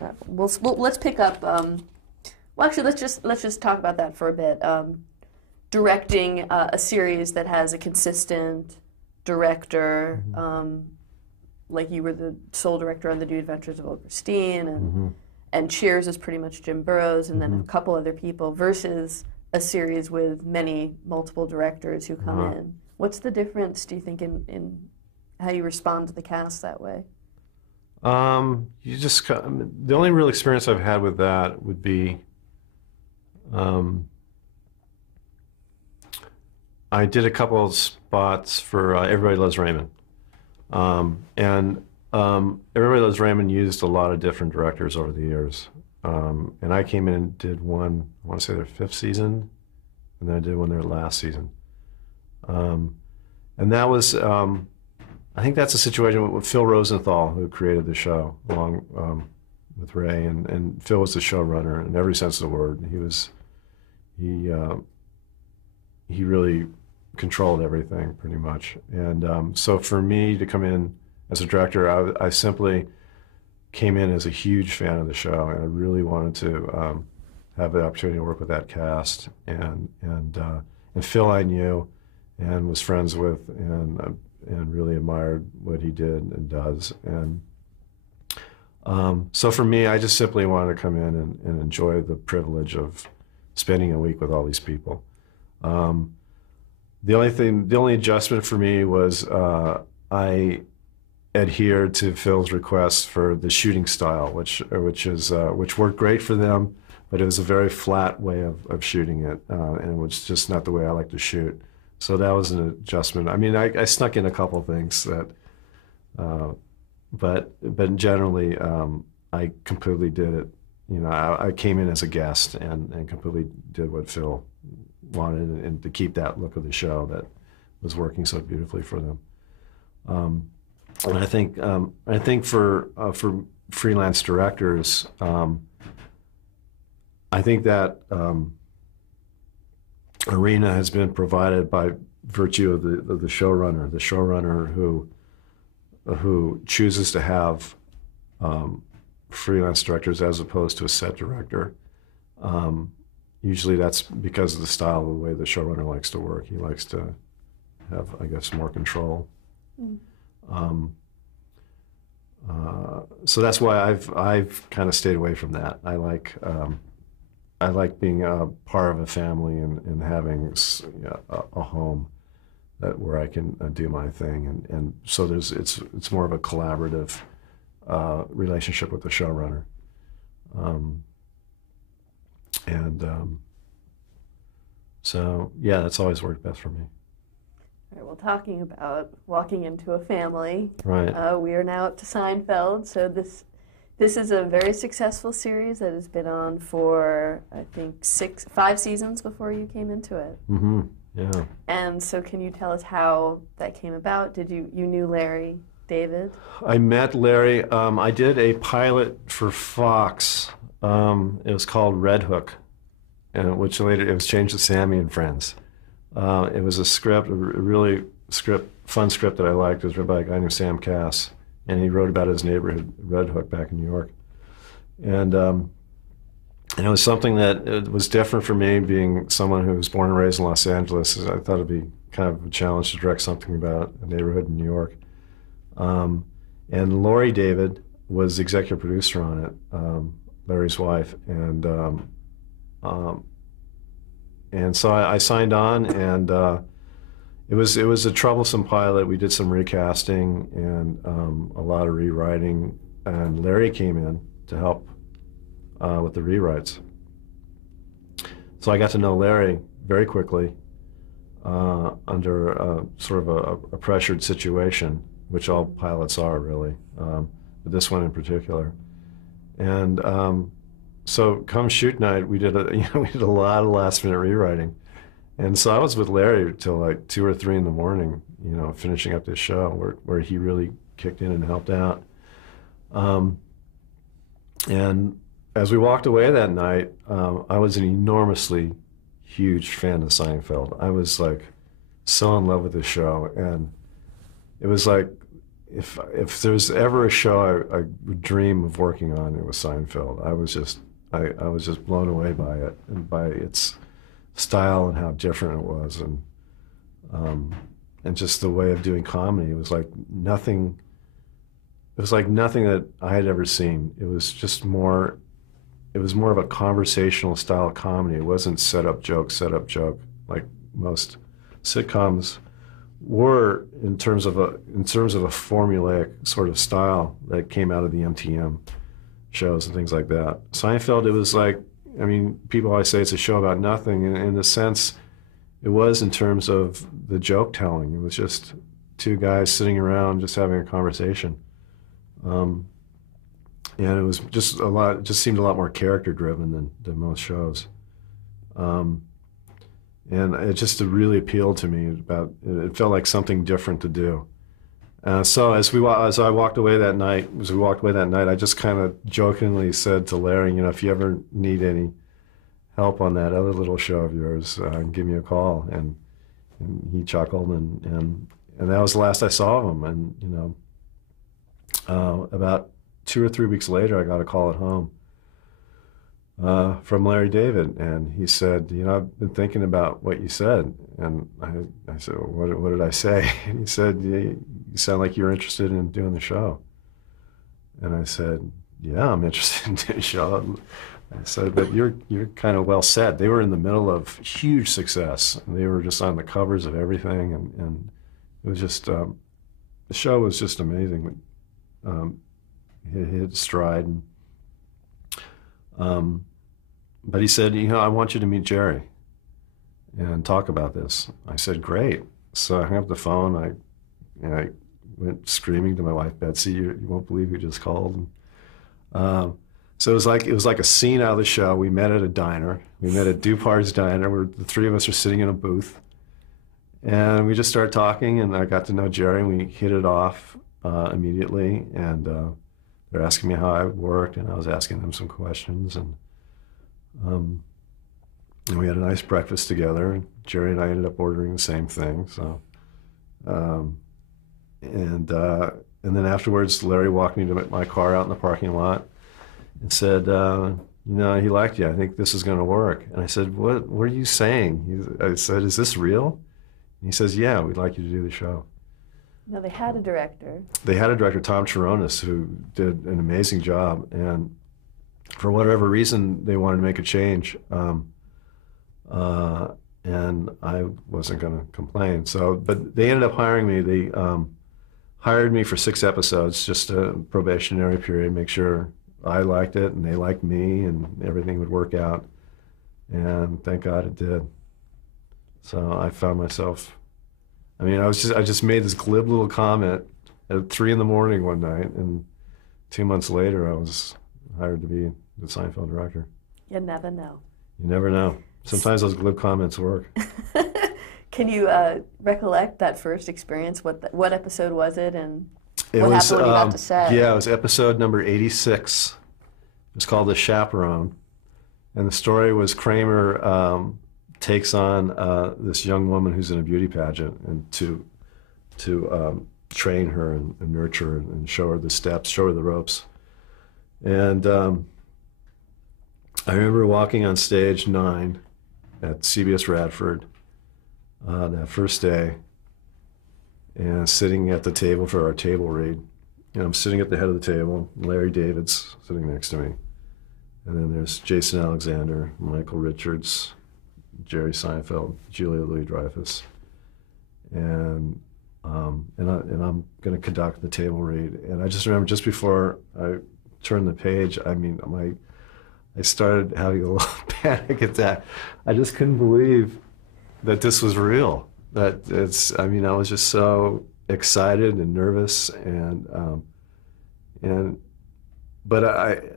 Let's pick up. Well, actually, let's just talk about that for a bit. Directing a series that has a consistent director, like you were the sole director on The New Adventures of Old Christine, and Cheers is pretty much Jim Burrows, and then a couple other people, versus a series with multiple directors who come in. What's the difference, do you think, in how you respond to the cast that way? The only real experience I've had with that would be, I did a couple of spots for Everybody Loves Raymond. Everybody Loves Raymond used a lot of different directors over the years. And I came in and did one, I want to say their 5th season, and then I did one their last season. And that was, I think that's a situation with Phil Rosenthal, who created the show, along with Ray, and Phil was the showrunner in every sense of the word. He really controlled everything pretty much. And so for me to come in as a director, I simply came in as a huge fan of the show, and I really wanted to have the opportunity to work with that cast. And Phil I knew and was friends with, and really admired what he did and does. And so for me, I just simply wanted to come in and enjoy the privilege of spending a week with all these people. The only adjustment for me was I adhered to Phil's request for the shooting style, which worked great for them, but it was a very flat way of shooting it, and it was just not the way I like to shoot. So that was an adjustment. I mean, I snuck in a couple of things that, but generally, I completely did it. You know, I came in as a guest and completely did what Phil wanted, and to keep that look of the show that was working so beautifully for them. And I think for freelance directors, I think that arena has been provided by virtue of the showrunner who chooses to have freelance directors as opposed to a set director. Usually that's because of the style of the way the showrunner likes to work. He likes to have, I guess, more control. So that's why I've kind of stayed away from that. I like being a part of a family and having a home where I can do my thing, and so it's more of a collaborative relationship with the showrunner. So yeah, that's always worked best for me. All right, well, talking about walking into a family, right? We are now up to Seinfeld. So this is a very successful series that has been on for, I think, 5 seasons before you came into it. Yeah. And so can you tell us how that came about? You knew Larry David? I met Larry. I did a pilot for Fox. It was called Red Hook, which later it was changed to Sammy and Friends. It was a script, a really fun script that I liked. It was written by a guy named Sam Cass, and he wrote about his neighborhood, Red Hook, back in New York. And it was something that it was different for me, being someone who was born and raised in Los Angeles. I thought it'd be kind of a challenge to direct something about a neighborhood in New York. And Lori David was the executive producer on it, Larry's wife, and so I signed on, and it was a troublesome pilot. We did some recasting and a lot of rewriting, and Larry came in to help with the rewrites. So I got to know Larry very quickly under sort of a pressured situation, which all pilots are really, but this one in particular. And so come shoot night, we did a lot of last-minute rewriting, and so I was with Larry till like 2 or 3 in the morning, finishing up this show where he really kicked in and helped out. And as we walked away that night, I was an enormously huge fan of Seinfeld. I was like so in love with the show, and it was like if there's ever a show I would dream of working on, it was Seinfeld. I was just blown away by it and by its style and how different it was, and just the way of doing comedy. It was like nothing. It was like nothing that I had ever seen. It was just more. It was more of a conversational style comedy. It wasn't set up joke like most sitcoms were in terms of a formulaic sort of style that came out of the MTM shows and things like that. Seinfeld, it was like, I mean, people always say it's a show about nothing, and in a sense, it was in terms of the joke telling. It was just two guys sitting around just having a conversation, and it was just it just seemed a lot more character driven than most shows. And it just really appealed to me. It felt like something different to do. So as we walked away that night, I just kind of jokingly said to Larry, if you ever need any help on that other little show of yours, give me a call. And he chuckled, and that was the last I saw of him. And about 2 or 3 weeks later, I got a call at home from Larry David, and he said, I've been thinking about what you said. And I said, well, what did I say? And he said, you sound like you're interested in doing the show. And I said, yeah, I'm interested in doing the show. I said, but you're kind of well set. They were in the middle of huge success, and they were just on the covers of everything, and it was just, the show was just amazing. It hit stride. But he said, I want you to meet Jerry and talk about this. I said, great. So I hung up the phone. I went screaming to my wife, Betsy, you won't believe who just called. So it was like a scene out of the show. We met at a diner. We met at Dupar's Diner, where the three of us are sitting in a booth. And we just started talking, and I got to know Jerry, and we hit it off immediately. And they're asking me how I worked, and I was asking them some questions. And we had a nice breakfast together. And Jerry and I ended up ordering the same thing. So, and then afterwards, Larry walked me to my car out in the parking lot and said, he liked you. I think this is going to work. And I said, what are you saying? I said, is this real? And he says, yeah, we'd like you to do the show. No, they had a director. They had a director, Tom Chironis, who did an amazing job. And for whatever reason, they wanted to make a change. And I wasn't going to complain. So, but they ended up hiring me. They hired me for 6 episodes, just a probationary period, make sure I liked it and they liked me and everything would work out. And thank God it did. So I found myself, I just made this glib little comment at 3 in the morning one night, and 2 months later I was hired to be the Seinfeld director. You never know. You never know. Sometimes those glib comments work. Can you recollect that first experience? What episode was it, and what happened when you got to set? Yeah, it was episode number 86. It was called The Chaperone. And the story was Kramer takes on this young woman who's in a beauty pageant, and to train her and nurture her and show her the steps, show her the ropes. And I remember walking on stage 9 at CBS Radford that first day, and sitting at the table for our table read. And I'm sitting at the head of the table, Larry David's sitting next to me. And then there's Jason Alexander, Michael Richards, Jerry Seinfeld, Julia Louis-Dreyfus. And I'm going to conduct the table read. And I just remember just before I turned the page, I started having a little panic attack. I just couldn't believe that this was real. I was just so excited and nervous, but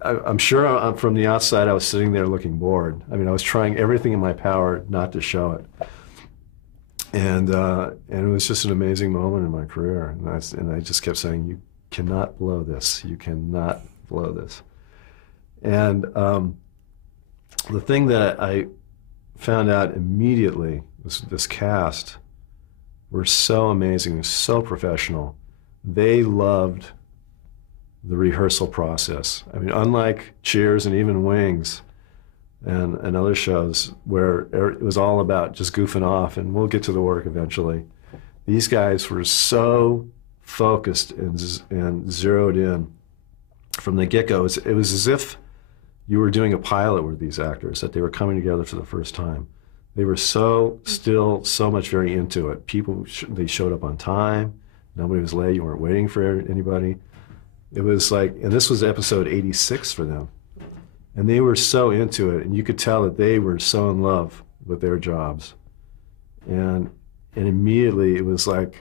I'm sure from the outside I was sitting there looking bored. I was trying everything in my power not to show it, and it was just an amazing moment in my career. And I just kept saying, "You cannot blow this. You cannot blow this." And the thing that I found out immediately was this cast were so amazing, so professional. they loved the rehearsal process. I mean, unlike Cheers and even Wings and other shows where it was all about just goofing off, and we'll get to the work eventually, these guys were so focused and zeroed in from the get-go. It was as if you were doing a pilot with these actors, that they were coming together for the first time. They were so much very into it. They showed up on time. Nobody was late. You weren't waiting for anybody. It was like, and this was episode 86 for them. And they were so into it, and you could tell that they were so in love with their jobs. And immediately it was like,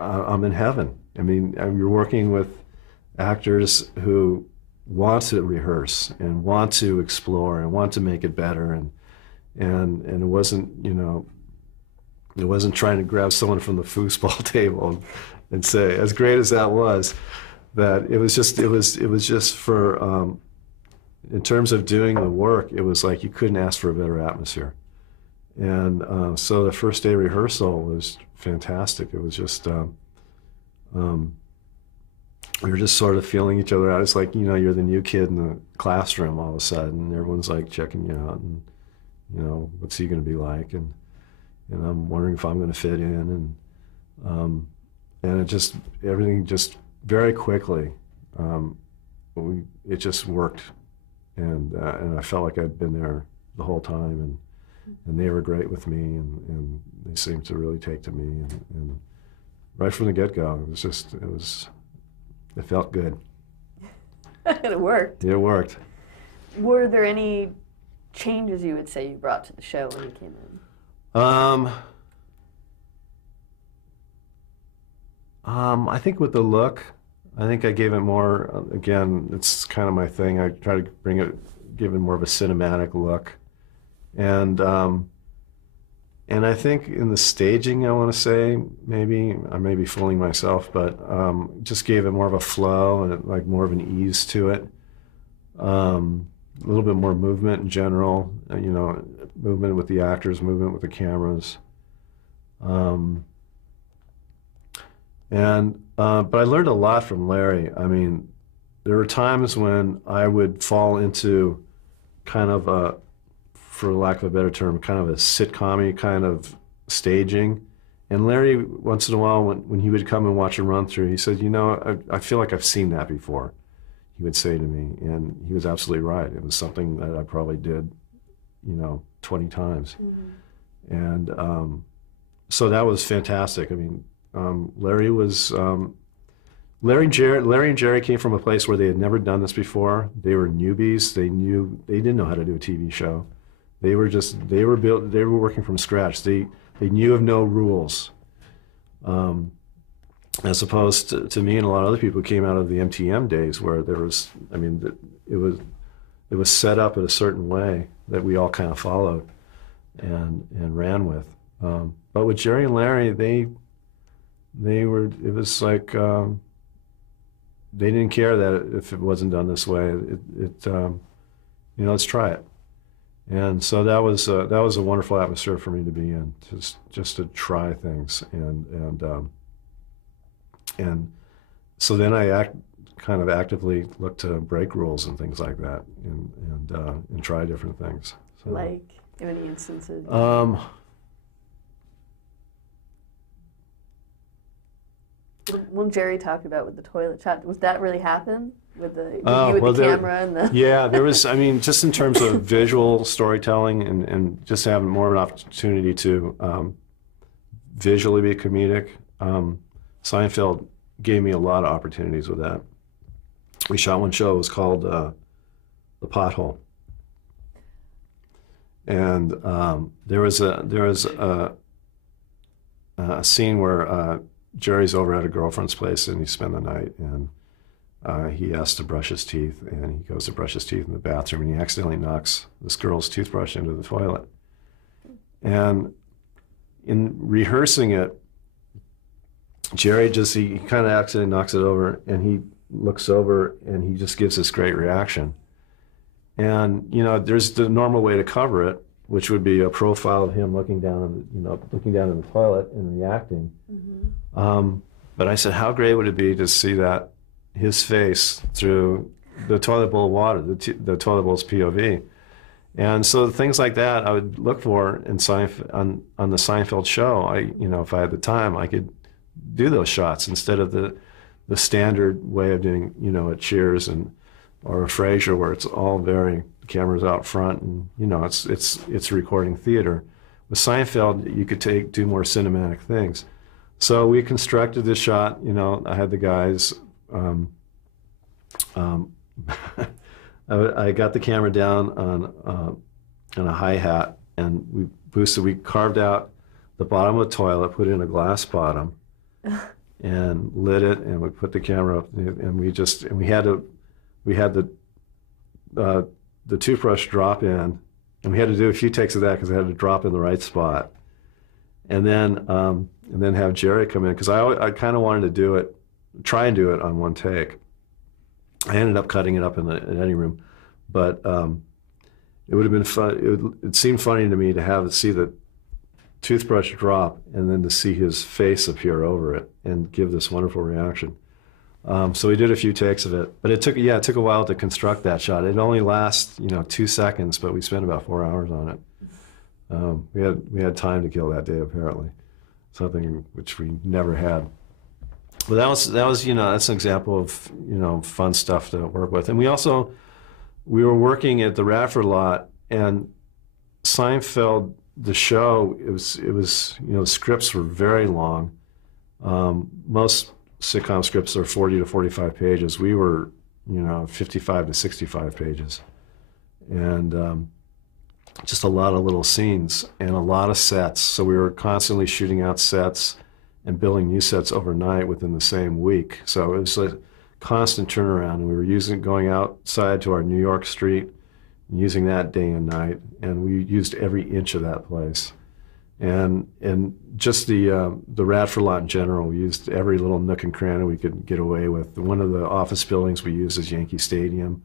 I'm in heaven. I mean, you're working with actors who want to rehearse and want to explore and want to make it better, and it wasn't, it wasn't trying to grab someone from the foosball table and say, as great as that was, that it was just for in terms of doing the work, it was like you couldn't ask for a better atmosphere. And so the first day rehearsal was fantastic. It was just we were just sort of feeling each other out. It's like, you're the new kid in the classroom all of a sudden. Everyone's like checking you out, and what's he going to be like, and I'm wondering if I'm going to fit in, and it just, everything just very quickly, it just worked, and I felt like I'd been there the whole time, and they were great with me, and they seemed to really take to me, and right from the get-go, it felt good. It worked. It worked. Were there any changes you would say you brought to the show when you came in? I think with the look, I think I gave it more, again, it's kind of my thing. I try to give it more of a cinematic look. And I think in the staging, I want to say, maybe, I may be fooling myself, but just gave it more of a flow and like more of an ease to it. A little bit more movement in general, movement with the actors, movement with the cameras. But I learned a lot from Larry. I mean, there were times when I would fall into kind of a, for lack of a better term, kind of a sitcom-y kind of staging. And Larry, once in a while, when he would come and watch a run-through, he said, I feel like I've seen that before, he would say to me. And he was absolutely right. It was something that I probably did, 20 times. Mm-hmm. And so that was fantastic. I mean, Larry and Jerry came from a place where they had never done this before. They were newbies. They didn't know how to do a TV show. They were working from scratch. They knew of no rules. As opposed to me and a lot of other people who came out of the MTM days where there was, it was set up in a certain way that we all kind of followed and ran with. But with Jerry and Larry, it was like, they didn't care that if it wasn't done this way. Let's try it. And so that was a wonderful atmosphere for me to be in, just to try things, and so then I kind of actively looked to break rules and things like that, and try different things. So, like any instances? When Jerry talked about with the toilet shot, was that really happen with the camera and the? Yeah, there was. Just in terms of visual storytelling and just having more of an opportunity to visually be comedic. Seinfeld gave me a lot of opportunities with that. We shot one show. It was called The Pothole, and there was a scene where Jerry's over at a girlfriend's place and he spent the night, and he has to brush his teeth, and he goes to brush his teeth in the bathroom, and he accidentally knocks this girl's toothbrush into the toilet. And in rehearsing it, Jerry he kind of accidentally knocks it over, and he looks over and he just gives this great reaction. And there's the normal way to cover it, which would be a profile of him looking down in the toilet and reacting. Mm-hmm. But I said, how great would it be to see that his face through the toilet bowl of water, the toilet bowl's POV. And so things like that I would look for in on the Seinfeld show. If I had the time, I could do those shots instead of the standard way of doing, at Cheers or a Frasier, where it's all the camera's out front and, it's recording theater. With Seinfeld, you could do more cinematic things. So we constructed this shot. I had the guys. I got the camera down on a hi-hat, and we boosted. We carved out the bottom of the toilet, put in a glass bottom, and lit it, and we put the camera up, and we had the toothbrush drop in, and we had to do a few takes of that because it had to drop in the right spot, and then have Jerry come in, because I kind of wanted to try and do it on one take. I ended up cutting it up in the editing room, but it would have been fun. It seemed funny to me to see the toothbrush drop and then to see his face appear over it and give this wonderful reaction. So we did a few takes of it, but it took a while to construct that shot. It only lasts 2 seconds, but we spent about 4 hours on it. We had time to kill that day, apparently, something which we never had. But that was that's an example of fun stuff to work with. And we were working at the Radford lot, and Seinfeld, the show, it was scripts were very long. Most sitcom scripts are 40 to 45 pages. We were 55 to 65 pages, and just a lot of little scenes and a lot of sets. So we were constantly shooting out sets and building new sets overnight within the same week. So it was a constant turnaround, and we were going outside to our New York street, and using that day and night, and we used every inch of that place. And just the Radford lot in general, we used every little nook and cranny we could get away with. One of the office buildings we used as Yankee Stadium.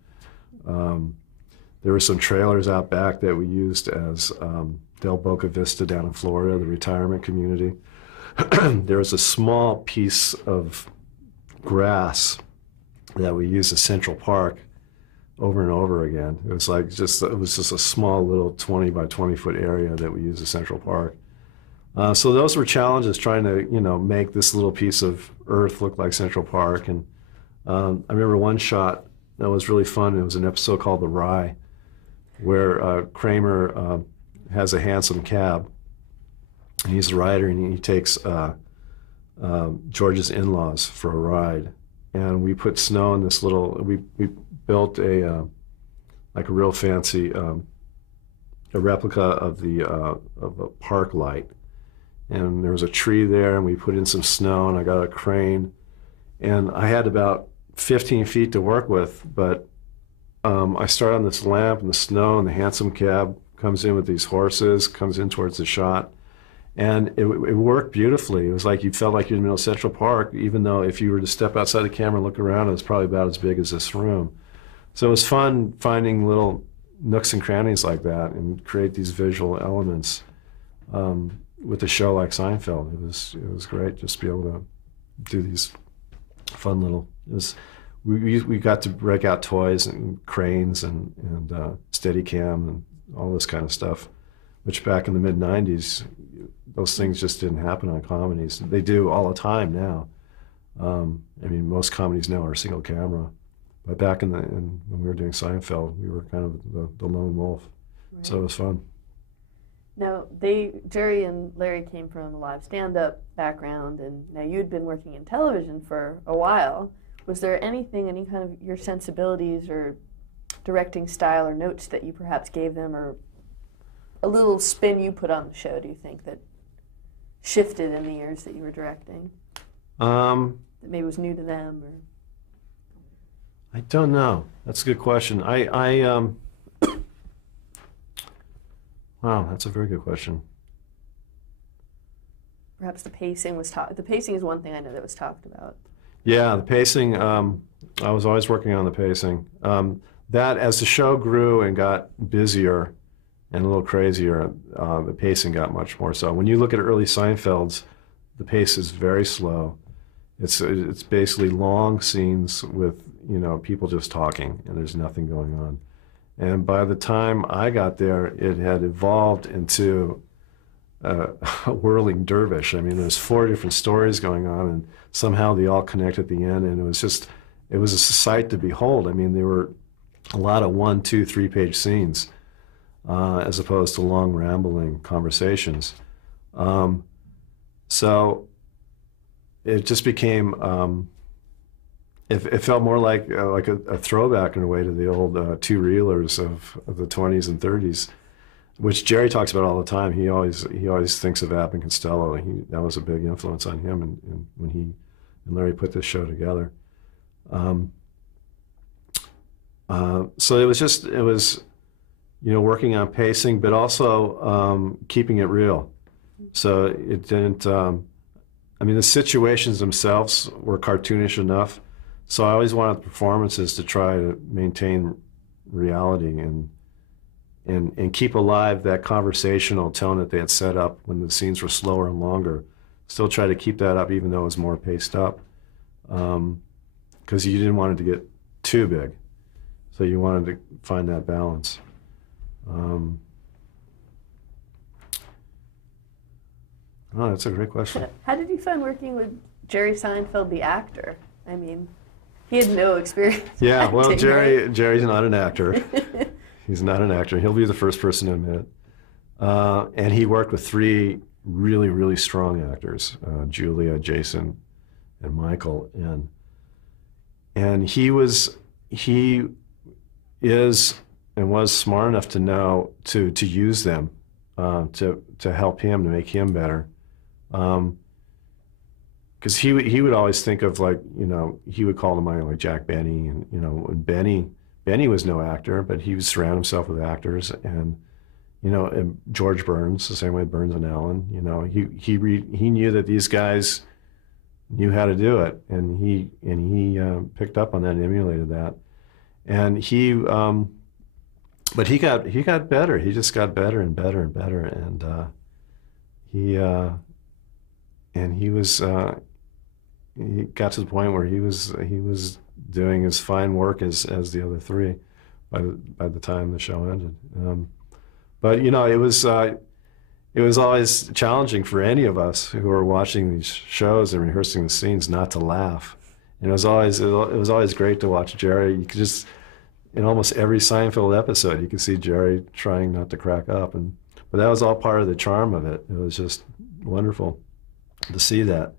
There were some trailers out back that we used as Del Boca Vista down in Florida, the retirement community. There was a small piece of grass that we used as Central Park over and over again. It was just a small little 20 by 20 foot area that we used as Central Park. So those were challenges, trying to make this little piece of earth look like Central Park. And I remember one shot that was really fun. It was an episode called The Rye, where Kramer has a hansom cab. He's the rider, and he takes George's in-laws for a ride. And we put snow in this we built a real fancy a replica of a park light. And there was a tree there, and we put in some snow, and I got a crane. And I had about 15 feet to work with, but I start on this lamp in the snow, and the hansom cab comes in with these horses, comes in towards the shot. And it worked beautifully. It was like you felt like you're in the middle of Central Park, even though if you were to step outside the camera and look around, it was probably about as big as this room. So it was fun finding little nooks and crannies like that and create these visual elements with a show like Seinfeld. It was great just to be able to do these fun little. We got to break out toys and cranes and Steadicam and all this kind of stuff, which back in the mid-'90s, those things just didn't happen on comedies. They do all the time now. Most comedies now are single camera, but back when we were doing Seinfeld, we were kind of the lone wolf. Right. So it was fun. Now, Jerry and Larry came from a live stand-up background, and now you'd been working in television for a while. Was there any kind of your sensibilities or directing style or notes that you perhaps gave them, or a little spin you put on the show, do you think, that shifted in the years that you were directing? That maybe was new to them, or? I don't know. That's a good question. Wow, that's a very good question. Perhaps the pacing was the pacing is one thing I know that was talked about. Yeah, the pacing, I was always working on the pacing. That, as the show grew and got busier and a little crazier, the pacing got much more so. When you look at early Seinfelds, the pace is very slow, It's basically long scenes with, you know, people just talking and there's nothing going on. And by the time I got there, it had evolved into a whirling dervish. I mean, there's 4 different stories going on, and somehow they all connect at the end. And it was a sight to behold. I mean, there were a lot of 1, 2, 3-page scenes, as opposed to long, rambling conversations. So it just became. It felt more like a throwback in a way to the old two-reelers of the 20s and 30s, which Jerry talks about all the time. He always thinks of Abbott and Costello. That was a big influence on him, and when he and Larry put this show together. So it was you know, working on pacing, but also keeping it real. So it didn't. I mean, the situations themselves were cartoonish enough. So I always wanted the performances to try to maintain reality and keep alive that conversational tone that they had set up when the scenes were slower and longer. Still try to keep that up even though it was more paced up, because you didn't want it to get too big. So you wanted to find that balance. Oh, that's a great question. How did you find working with Jerry Seinfeld, the actor? I mean, he had no experience. Yeah, well, acting, right? Jerry's not an actor. He's not an actor. He'll be the first person to admit it. And he worked with 3 really, really strong actors, Julia, Jason, and Michael. And he is and was smart enough to know to use them to help him, to make him better. Because he would always think of, like, you know, he would call to mind like Jack Benny, and, you know, and Benny was no actor, but he would surround himself with actors, and, you know, and George Burns, the same way Burns and Allen, you know, he knew that these guys knew how to do it, and he picked up on that and emulated that, and but he got better. He just got better and better and better, and he got to the point where he was doing as fine work as the other 3 by the time the show ended. But you know, it was always challenging for any of us who were watching these shows and rehearsing the scenes not to laugh. And it was always great to watch Jerry. You could just, in almost every Seinfeld episode, you could see Jerry trying not to crack up, but that was all part of the charm of it. It was just wonderful to see that.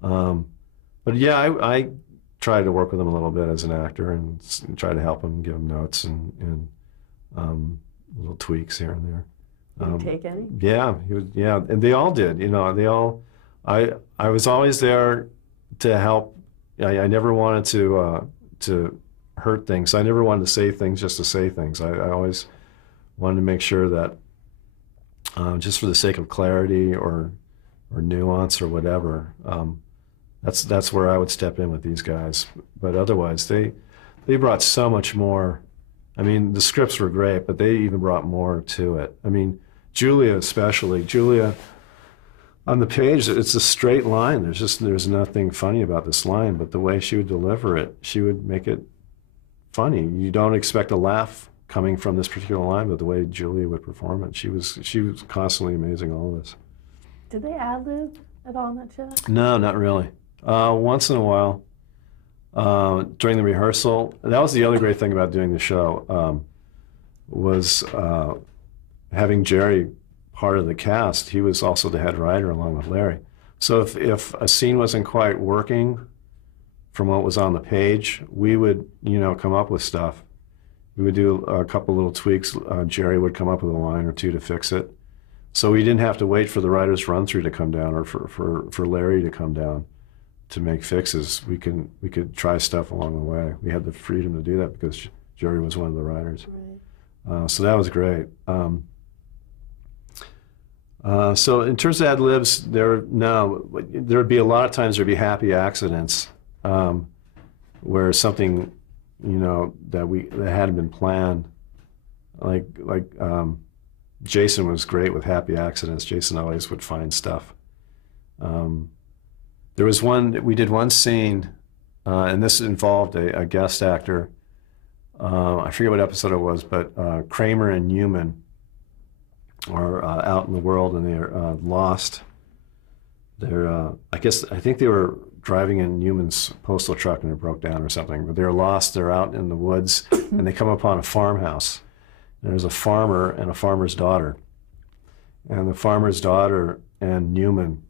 But yeah, I tried to work with him a little bit as an actor and try to help him, give him notes and little tweaks here and there. Did he take any? Yeah, and they all did. You know, I was always there to help. I never wanted to hurt things. I never wanted to say things just to say things. I always wanted to make sure that just for the sake of clarity or nuance or whatever, that's where I would step in with these guys. But otherwise, they brought so much more. I mean, the scripts were great, but they even brought more to it. I mean, Julia especially. Julia, on the page, it's a straight line. There's nothing funny about this line, but the way she would deliver it, she would make it funny. You don't expect a laugh coming from this particular line, but the way Julia would perform it, she was constantly amazing all of us. Did they ad-lib at all in that show? No, not really. Once in a while, during the rehearsal. That was the other great thing about doing the show, was having Jerry part of the cast. He was also the head writer along with Larry. So if a scene wasn't quite working from what was on the page, we would, you know, come up with stuff. We would do a couple little tweaks. Jerry would come up with a line or 2 to fix it. So we didn't have to wait for the writer's run-through to come down or for Larry to come down to make fixes. We could try stuff along the way. We had the freedom to do that because Jerry was one of the writers. Right. So that was great. So in terms of ad-libs, there would be a lot of times there'd be happy accidents where something, you know, that hadn't been planned. Like Jason was great with happy accidents. Jason always would find stuff. There was we did one scene, and this involved a guest actor. I forget what episode it was, but Kramer and Newman are out in the world, and they're lost. I think they were driving in Newman's postal truck and it broke down or something, but they're lost. They're out in the woods, and they come upon a farmhouse. And there's a farmer and a farmer's daughter. And the farmer's daughter and Newman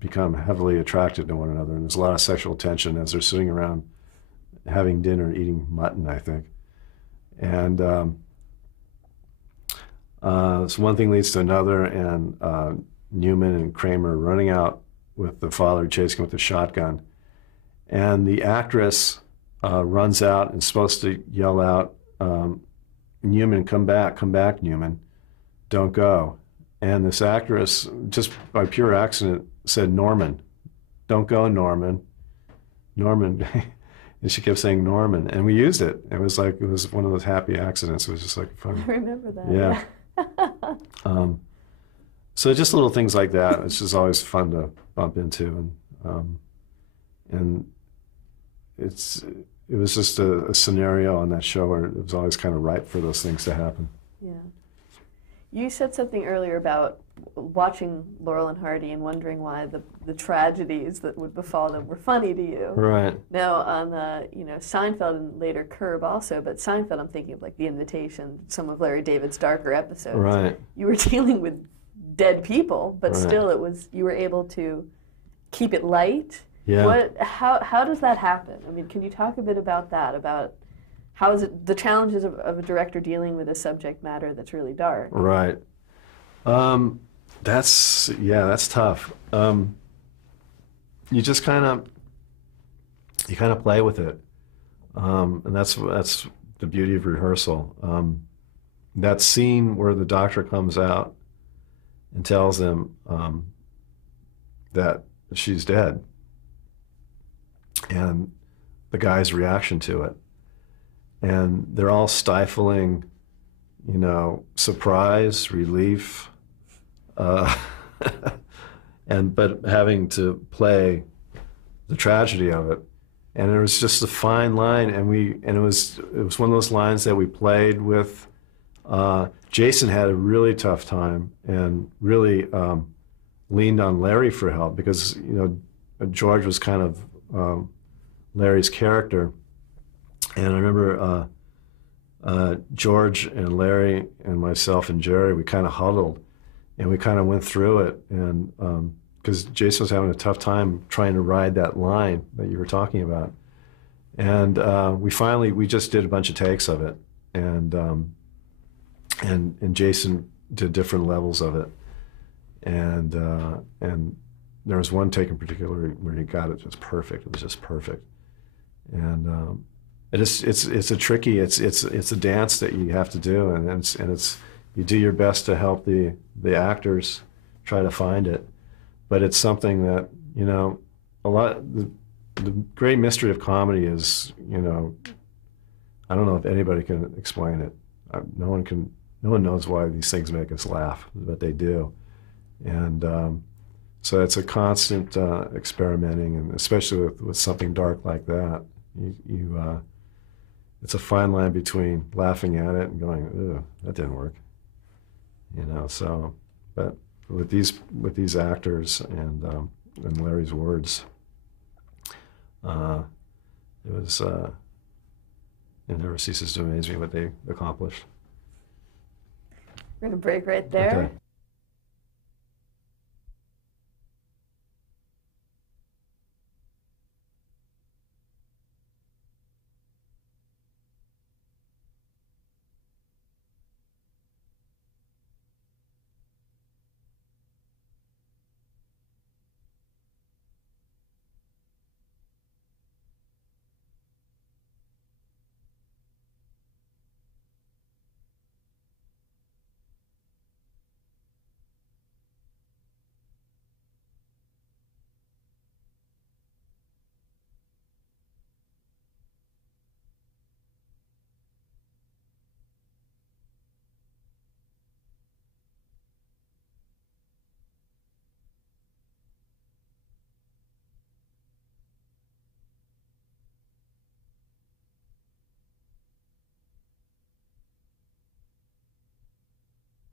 become heavily attracted to one another, and there's a lot of sexual tension as they're sitting around having dinner, eating mutton, I think. And so one thing leads to another, and Newman and Kramer are running out with the father chasing with a shotgun. And the actress runs out and is supposed to yell out, Newman, come back, Newman, don't go. And this actress, just by pure accident, said, Norman, don't go, Norman. Norman. And she kept saying Norman, and we used it. It was one of those happy accidents. It was just like fun. I remember that. Yeah. So just little things like that. It's just always fun to bump into, and it was just a scenario on that show where it was always kind of ripe for those things to happen. Yeah. You said something earlier about watching Laurel and Hardy and wondering why the tragedies that would befall them were funny to you. Right. Now on Seinfeld and later Curb also, but Seinfeld I'm thinking of like The Invitation, some of Larry David's darker episodes. Right. You were dealing with dead people, but Right. still you were able to keep it light. Yeah. How does that happen? I mean, can you talk a bit about that? About how is it the challenges of a director dealing with a subject matter that's really dark? Right. That's tough. You just kind of play with it, and that's the beauty of rehearsal. That scene where the doctor comes out and tells them that she's dead, and the guy's reaction to it, and they're all stifling, surprise, relief, but having to play the tragedy of it. And it was just a fine line, and it was one of those lines that we played with. Jason had a really tough time and really leaned on Larry for help because George was kind of Larry's character, and I remember George and Larry and myself and Jerry, we kind of huddled and we kind of went through it, and because Jason was having a tough time trying to ride that line that you were talking about, and we just did a bunch of takes of it, and Jason did different levels of it, and there was one take in particular where he got it just perfect. It was just perfect, and it's a dance that you have to do, and it's you do your best to help the actors try to find it, but it's something that the great mystery of comedy is I don't know if anybody can explain it. No one knows why these things make us laugh, but they do, and so it's a constant experimenting, and especially with something dark like that, it's a fine line between laughing at it and going, "Ugh, that didn't work," So, but with these actors and Larry's words, it was it never ceases to amaze me what they accomplished. We're gonna break right there. Okay.